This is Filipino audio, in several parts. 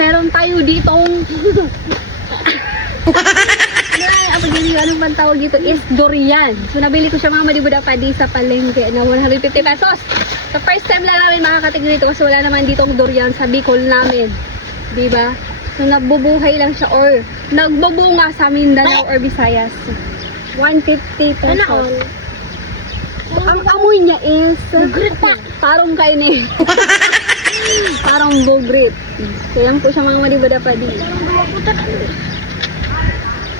meron tayo ditong anong bang tawag dito is durian. So nabili ko siya mga madibuda pa di sa palengke na 150 pesos. So first time lang namin makakatigil dito kasi wala naman ditong durian sa Bicol namin. Diba? So nagbubuhay lang siya or nagbubunga sa Mindanao or Visayas. 150 pesos. Ang amoy niya is parang kainin. Parang bugrit. So yan po siya mga madibuda pa di.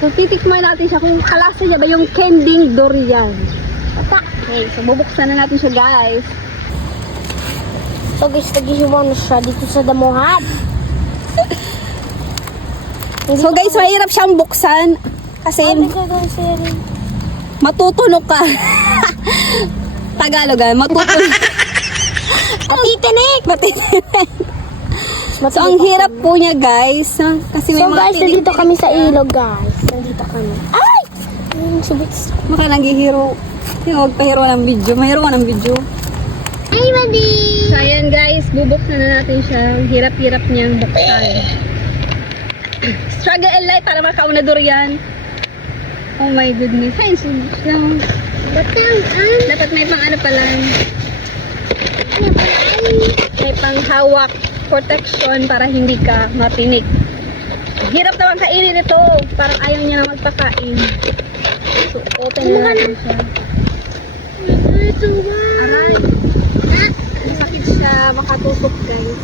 So, titikman natin siya kung kalasa niya ba yung kending durian. Okay, so bubuksan na natin siya, guys. So guys, naghihiwa na siya dito sa damuhan. So guys, mahirap siyang buksan kasi matutunog ka. Tagalogan, matutunog. Matitinik! So, ang hirap po niya, guys. Kasi may So mga guys, tinik. nandito kami sa ilog, guys. Nandito kami. Ay! Subits. Maka naghihiro. Huwag pahiro ng video. Mahiro ka ng video. Ay, madi! So, ayan guys, bubuksan na natin siya. Hirap-hirap niyang buksan. Struggle and life para makauna durian. Oh my goodness. Ay, subok lang. Dapat may pang ano pala. May pang hawak protection para hindi ka matinik. Hirap naman kainin ito. Parang ayaw niya na magpakain. So, open na natin siya. Aray. Masakit siya. Makatusok, guys.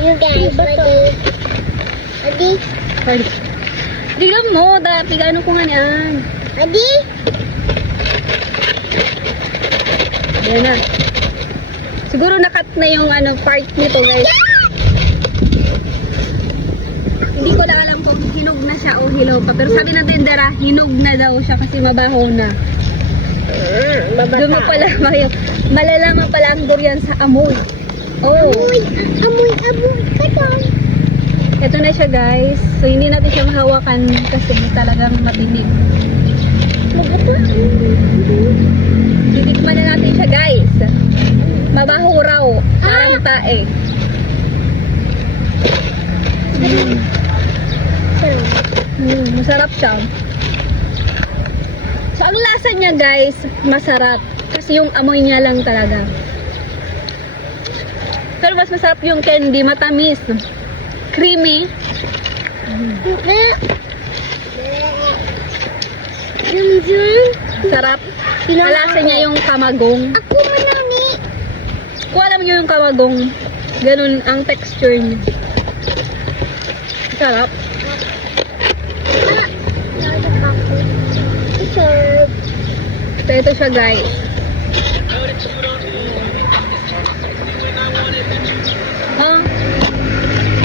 You guys, Adi? Sorry. Tignan mo. Pigano ko nga niyan. Adi? Ayan na. Siguro nakat na yung part nito, guys. Hindi ko lang alam kung hinog na siya o hilaw pa. Pero sabi ng tindera, hinog na daw siya kasi mabaho na. Doon mo pala, malalaman pala ang durian sa amoy. Oh. Amoy. Kadang. Ito na siya, guys. So, hindi natin siya mahawakan kasi talagang matinig. Titikman na natin siya, guys. Mabaho raw. Parang tae. Masarap siya. So, ang lasa niya, guys, masarap. Kasi yung amoy niya lang talaga. Pero mas masarap yung candy. Matamis. Creamy. Sarap. Kalasa niya yung kamagong. Ako manani. Kung alam niyo yung kamagong, ganun ang texture niya. Sarap. So, ito siya, guys.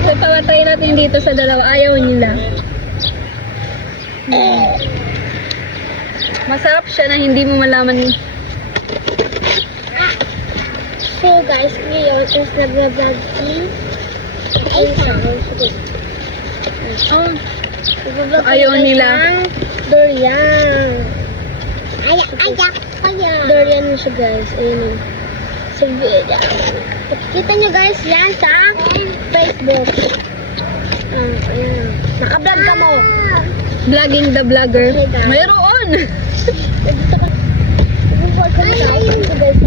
So, pawatay natin dito sa dalawa. Ayaw nila. Masarap siya na hindi mo malaman. So guys, ngayon is nag-vlog si Ayaw nila. Durian. Durian na siya, guys. Ayun. Sa video. Kita nyo, guys, yan sa Facebook. Ayan. Naka-vlog ka mo. Vlogging the vlogger. Mayroon! Dito ka. Guys,